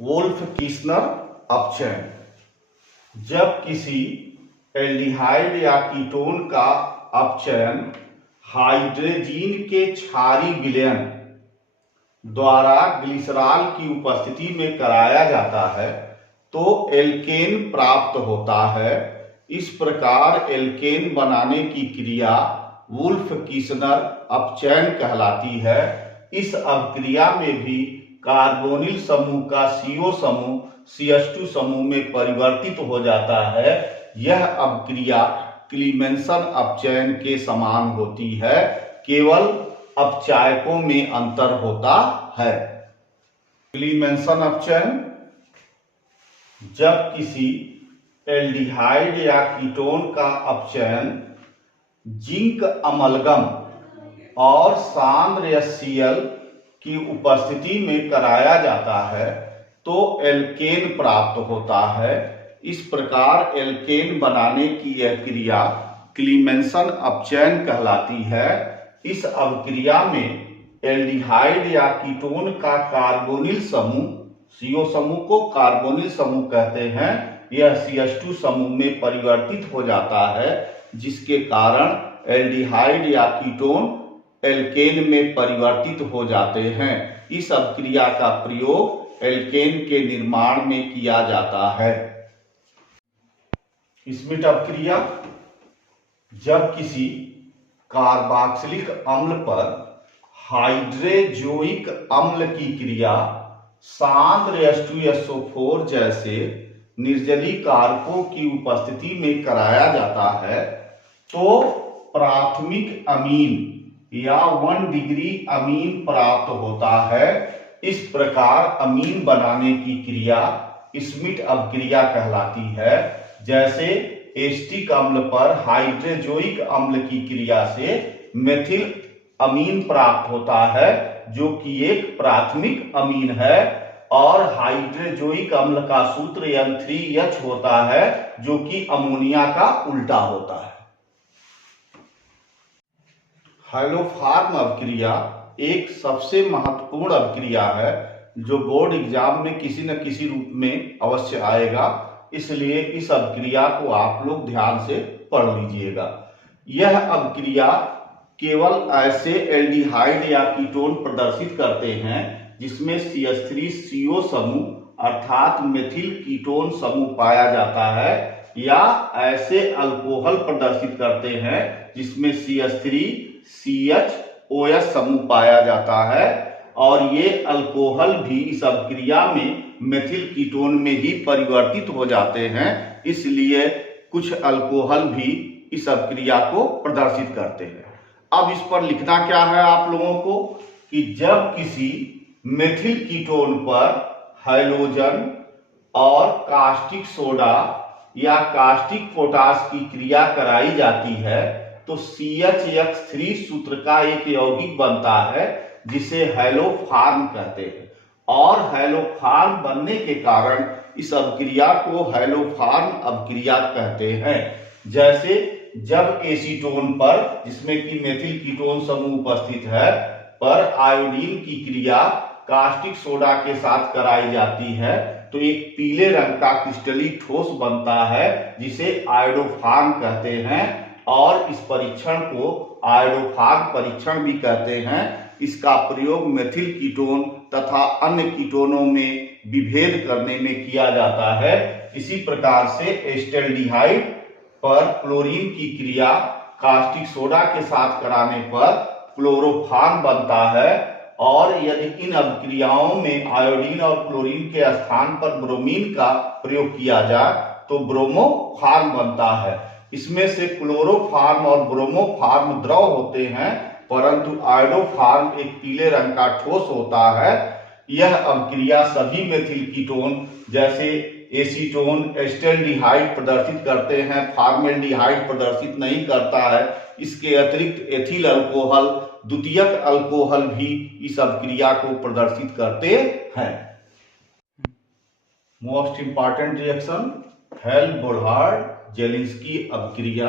Wolf किस्नर अपचयन। जब किसी aldehyde या कीटोन का अपचयन हाइड्रोजीन के क्षारीय विलयन द्वारा ग्लिसरॉल की उपस्थिति में कराया जाता है तो एल्केन प्राप्त होता है। इस प्रकार एल्केन बनाने की क्रिया वुल्फ किस्नर अपचयन कहलाती है। इस अपक्रिया में भी कार्बोनिल समूह का CO समूह CH2 समूह में परिवर्तित हो जाता है। यह अपक्रिया क्लीमेंसन अपचयन के समान होती है, केवल अपचायकों में अंतर होता है। क्लीमेंसन अपचयन जब किसी एल्डिहाइड या कीटोन का अपचयन जिंक अमलगम और सांद्र HCl की उपस्थिति में कराया जाता है तो एल्केन प्राप्त होता है। इस प्रकार एल्केन बनाने की यह क्रिया क्लीमेंसन अपचयन कहलाती है। इस अपक्रिया में एल्डिहाइड या कीटोन का कार्बोनिल समूह, CO समूह को कार्बोनिल समूह कहते हैं, यह CH2 समूह में परिवर्तित हो जाता है, जिसके कारण एल्डिहाइड या कीटोन एल्केन में परिवर्तित हो जाते हैं। इस अपक्रिया का प्रयोग एल्केन के निर्माण में किया जाता है। स्मिट अपक्रिया जब किसी कार्बोक्सिलिक अम्ल पर हाइड्रोजोइक अम्ल की क्रिया सांद्र H2SO4 जैसे निर्जलीय कारकों की उपस्थिति में कराया जाता है तो प्राथमिक अमीन या 1 डिग्री अमीन प्राप्त होता है। इस प्रकार अमीन बनाने की क्रिया स्मिट अपक्रिया कहलाती है। जैसे एस्टिक अम्ल पर हाइड्रोजोइक अम्ल की क्रिया से मेथिल अमीन प्राप्त होता है, जो कि एक प्राथमिक अमीन है, और हाइड्रोजोइक अम्ल का सूत्र N3H होता है, जो कि अमोनिया का उल्टा होता है। हैलोफॉर्म अपक्रिया एक सबसे महत्वपूर्ण अपक्रिया है जो बोर्ड एग्जाम में किसी न किसी रूप में अवश्य आएगा, इसलिए इस अपक्रिया को आप लोग ध्यान से पढ़ लीजिएगा। यह अपक्रिया केवल ऐसे एल्डिहाइड या कीटोन प्रदर्शित करते हैं जिसमें CH3CO समूह अर्थात मेथिल कीटोन समूह पाया जाता है, या ऐसे अल्कोहल प्रदर्शित करते हैं जिसमें CH3CHOS समूह पाया जाता है, और ये अल्कोहल भी इस अपक्रिया में मेथिल कीटोन में ही परिवर्तित हो जाते हैं। इसलिए कुछ अल्कोहल भी इस अपक्रिया को प्रदर्शित करते हैं। अब इस पर लिखना क्या है आप लोगों को कि जब किसी मेथिल कीटोन पर हैलोजन और कास्टिक सोडा या कास्टिक पोटास की क्रिया कराई जाती है तो CH3 सूत्र का एक यौगिक बनता है जिसे हैलोफॉर्म कहते हैं, और हैलोफॉर्म बनने के कारण इस अपक्रिया को हैलोफॉर्म अपक्रिया कहते हैं। जैसे जब एसीटोन पर, जिसमें कि मेथिल कीटोन समूह उपस्थित है, पर आयोडीन की क्रिया कास्टिक सोडा के साथ कराई जाती है तो एक पीले रंग का क्रिस्टलीय ठोस बनता है जिसे आयोडोफॉर्म कहते हैं, और इस परीक्षण को आयोडोफॉर्म परीक्षण भी कहते हैं। इसका प्रयोग मेथिल कीटोन तथा अन्य कीटोनों में विभेद करने में किया जाता है। इसी प्रकार से एस्टेल्डिहाइड पर क्लोरीन की क्रिया कास्टिक सोडा के साथ कराने पर क्लोरोफॉर्म बनता है, और यदि इन अपक्रियाओं में आयोडीन और क्लोरीन के स्थान पर ब्रोमीन का प्रयोग किया जाए तो ब्रोमोफॉर्म बनता है। इसमें से क्लोरोफॉर्म और ब्रोमोफॉर्म द्रव होते हैं, परंतु आयोडोफॉर्म एक पीले रंग का ठोस होता है। यह अपक्रिया सभी मेथिल कीटोन जैसे एसीटोन, एस्टेल्डिहाइड प्रदर्शित करते हैं, फॉर्मेल्डिहाइड प्रदर्शित नहीं करता है। इसके अतिरिक्त एथिल अल्कोहल, द्वितीयक अल्कोहल भी इस अपक्रिया को प्रदर्शित करते हैं। मोस्ट इंपॉर्टेंट रिएक्शन हेल्म-बोलहार्ड जेलिंस्की अपक्रिया,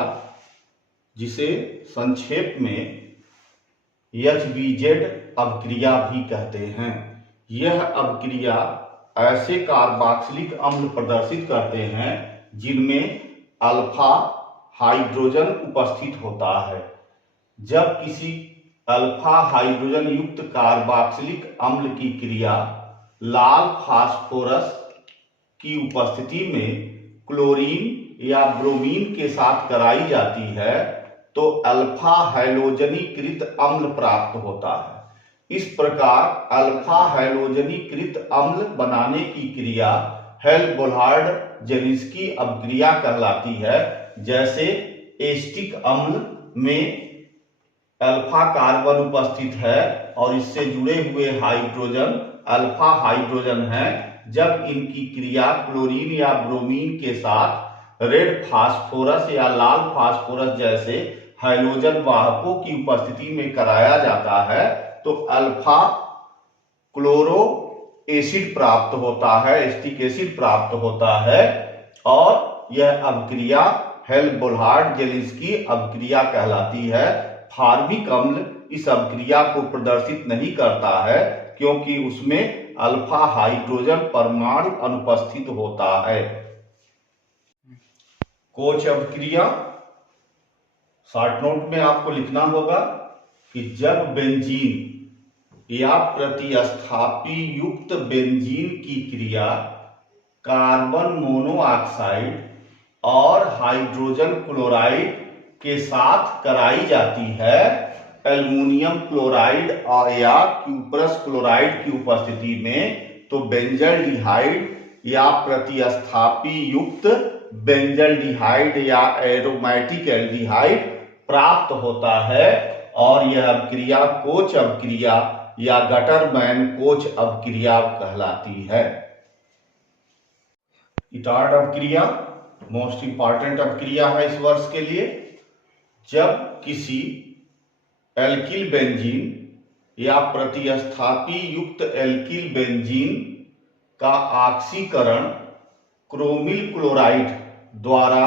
जिसे संक्षेप में HBZ अपक्रिया भी कहते हैं। यह अपक्रिया ऐसे कार्बोक्सिलिक अम्ल प्रदर्शित करते हैं जिनमें अल्फा हाइड्रोजन उपस्थित होता है। जब किसी अल्फा हाइड्रोजन युक्त कार्बोक्सिलिक अम्ल की क्रिया लाल फास्फोरस की उपस्थिति में क्लोरीन या ब्रोमीन के साथ कराई जाती है तो अल्फा हैलोजनीकृत अम्ल प्राप्त होता है। इस प्रकार अल्फा हैलोजनीकृत अम्ल बनाने की क्रिया हेल्महोल्ट्ज-जेलिंस्की अपक्रिया कहलाती है। जैसे एसिटिक अम्ल में अल्फा कार्बन उपस्थित है और इससे जुड़े हुए हाइड्रोजन अल्फा हाइड्रोजन है। जब इनकी क्रिया क्लोरीन या ब्रोमीन के साथ रेड फास्फोरस या लाल फास्फोरस जैसे हैलोजन वाहकों की उपस्थिति में कराया जाता है तो अल्फा क्लोरो एसिड प्राप्त होता है, एसिटिक एसिड प्राप्त होता है और यह अपक्रिया हेल्महोल्ट्ज-जेलिंस्की अपक्रिया कहलाती है। फॉर्मिक अम्ल इस अपक्रिया को प्रदर्शित नहीं करता है क्योंकि उसमें अल्फा हाइड्रोजन परमाणु अनुपस्थित होता है। कोच अपक्रिया, शॉर्ट नोट में आपको लिखना होगा कि जब बेंजीन या प्रतिस्थापी युक्त बेंजीन की क्रिया कार्बन मोनोऑक्साइड और हाइड्रोजन क्लोराइड के साथ कराई जाती है, एल्युमिनियम क्लोराइड या क्यूप्रस क्लोराइड की उपस्थिति में, तो बेंजल्डिहाइड या प्रतिस्थापी युक्त बेंजल्डिहाइड या एरोमेटिक एल्डिहाइड प्राप्त होता है और यह अपक्रिया कोच अपक्रिया या गटरमैन कोच अपक्रिया कहलाती है। इटार्ड अपक्रिया मोस्ट इंपॉर्टेंट अपक्रिया है इस वर्ष के लिए। जब किसी एल्किल बेंजीन या प्रतिस्थापी युक्त एल्किल बेंजीन का ऑक्सीकरण क्रोमिल क्लोराइड द्वारा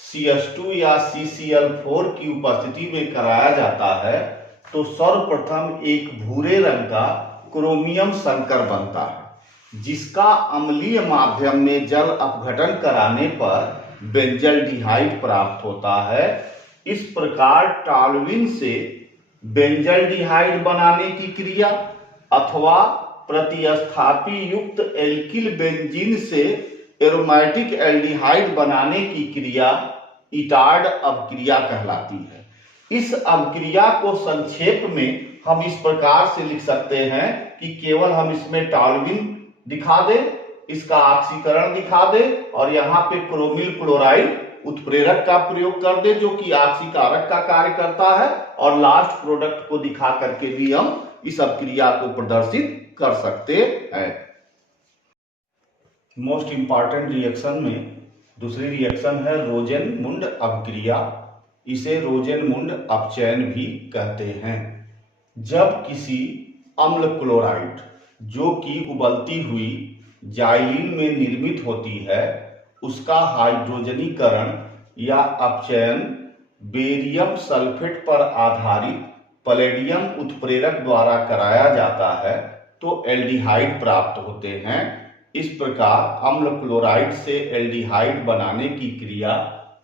CH2 या CCl4 की उपस्थिति में कराया जाता है तो सर्वप्रथम एक भूरे रंग का क्रोमियम संकर बनता है जिसका अम्लीय माध्यम में जल अपघटन कराने पर बेंजल्डिहाइड प्राप्त होता है। इस प्रकार टॉल्यूइन से बेंजल्डिहाइड बनाने की क्रिया अथवा प्रतिस्थापी युक्त एल्किल बेंजीन से एरोमेटिक एल्डिहाइड बनाने की क्रिया इटार्ड अपक्रिया कहलाती है। इस अपक्रिया को संक्षेप में हम इस प्रकार से लिख सकते हैं कि केवल हम इसमें टॉल्यूइन दिखा दें, इसका ऑक्सीकरण दिखा दें और यहाँ पे क्रोमिल क्लोराइड उत्प्रेरक का प्रयोग कर दे जो कि ऑक्सीकारक का कार्य करता है और लास्ट प्रोडक्ट को दिखा करके भी हम इस अपक्रिया को प्रदर्शित कर सकते हैं। मोस्ट इंपॉर्टेंट रिएक्शन में दूसरी रिएक्शन है रोजेनमुंड अपक्रिया। इसे रोजेनमुंड अपचयन भी कहते हैं। जब किसी अम्ल क्लोराइड जो कि उबलती हुई जाइलिन में निर्मित होती है उसका हाइड्रोजनीकरण या अपचयन बेरियम सल्फेट पर आधारित पैलेडियम उत्प्रेरक द्वारा कराया जाता है तो एल्डिहाइड प्राप्त होते हैं। इस प्रकार अम्ल क्लोराइड से एल्डिहाइड बनाने की क्रिया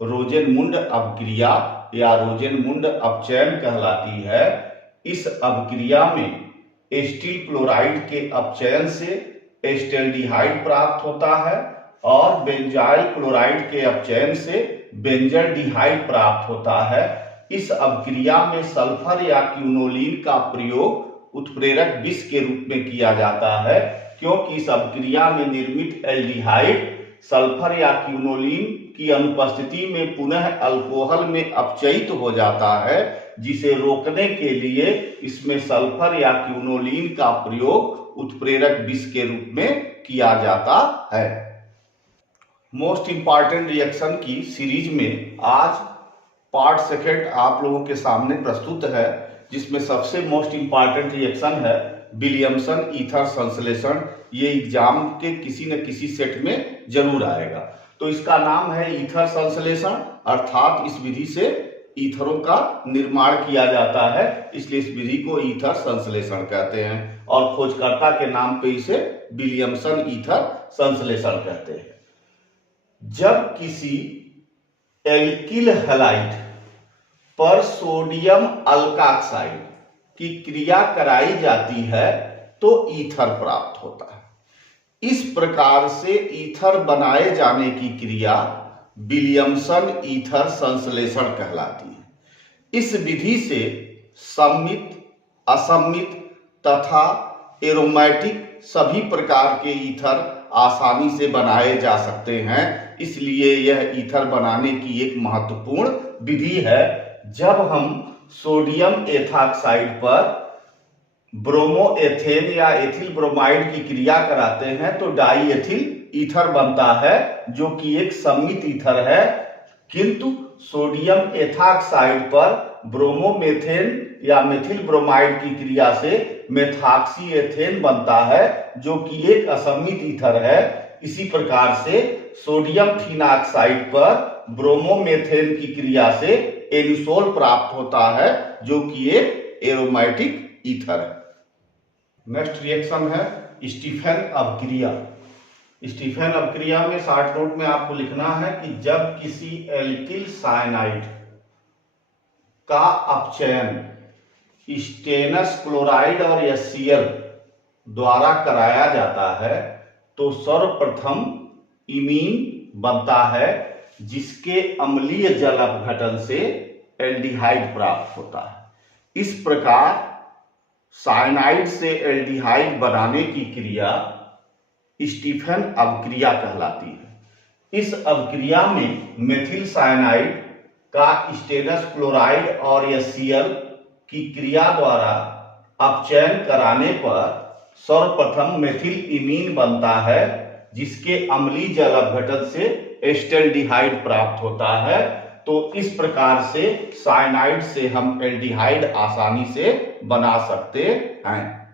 रोजेनमुंड अपक्रिया या रोजेनमुंड अपचयन कहलाती है। इस अपक्रिया में एस्टिल क्लोराइड के अपचयन से एस्टेल्डिहाइड प्राप्त होता है और बेंजाइल क्लोराइड के अपचयन से बेंजल्डिहाइड प्राप्त होता है। इस अपक्रिया में सल्फर या क्यूनोलीन का प्रयोग उत्प्रेरक विष के रूप में किया जाता है क्योंकि इस अपक्रिया में निर्मित एल्डिहाइड सल्फर या क्यूनोलीन की अनुपस्थिति में पुनः अल्कोहल में अपचयित हो जाता है, जिसे रोकने के लिए इसमें सल्फर या क्यूनोलीन का प्रयोग उत्प्रेरक विष के रूप में किया जाता है। मोस्ट इंपॉर्टेंट रिएक्शन की सीरीज में आज पार्ट सेकेंड आप लोगों के सामने प्रस्तुत है, जिसमें सबसे मोस्ट इंपॉर्टेंट रिएक्शन है विलियमसन ईथर संश्लेषण। ये एग्जाम के किसी न किसी सेट में जरूर आएगा। तो इसका नाम है ईथर संश्लेषण, अर्थात इस विधि से ईथरों का निर्माण किया जाता है, इसलिए इस विधि को ईथर संश्लेषण कहते हैं। और खोजकर्ता के नाम पे इसे विलियमसन ईथर संश्लेषण कहते हैं। जब किसी एल्किल हैलाइड पर सोडियम अल्काक्साइड की क्रिया कराई जाती है तो ईथर प्राप्त होता है। इस प्रकार से ईथर बनाए जाने की क्रिया विलियमसन ईथर संश्लेषण कहलाती है। इस विधि से सम्मित, असम्मित तथा एरोमेटिक सभी प्रकार के ईथर आसानी से बनाए जा सकते हैं। इसलिए यह ईथर बनाने की एक महत्वपूर्ण विधि है। जब हम सोडियम एथॉक्साइड पर ब्रोमोएथेन या एथिल ब्रोमाइड की क्रिया कराते हैं तो डाई एथिल ईथर बनता है, जो कि एक सम्मित ईथर है। किंतु सोडियम एथॉक्साइड पर ब्रोमोमेथेन या मेथिल ब्रोमाइड की क्रिया से मेथॉक्सीएथेन बनता है, जो कि एक असम्मित ईथर है। इसी प्रकार से सोडियम फिनॉक्साइड पर ब्रोमोमेथेन की क्रिया से एनिसोल प्राप्त होता है, जो कि एक एरोमेटिक ईथर है। नेक्स्ट रिएक्शन है स्टीफेन अपक्रिया। स्टीफेन अपक्रिया में शॉर्ट नोट में आपको लिखना है कि जब किसी एल्किल साइनाइड का अपचयन स्टेनस क्लोराइड और HCl द्वारा कराया जाता है तो सर्वप्रथम इमीन बनता है, जिसके अम्लीय जल अपघटन से एल्डिहाइड प्राप्त होता है। इस प्रकार साइनाइड से एल्डिहाइड बनाने की क्रिया स्टीफेन अपक्रिया कहलाती है। इस अपक्रिया में मेथिल साइनाइड का स्टेनस क्लोराइड और HCl की क्रिया द्वारा अपचयन कराने पर सर्वप्रथम मेथिल इमीन बनता है, जिसके अम्लीय जल अपघटन से एस्टेल्डिहाइड प्राप्त होता है। तो इस प्रकार से साइनाइड से हम एल्डिहाइड आसानी से बना सकते हैं।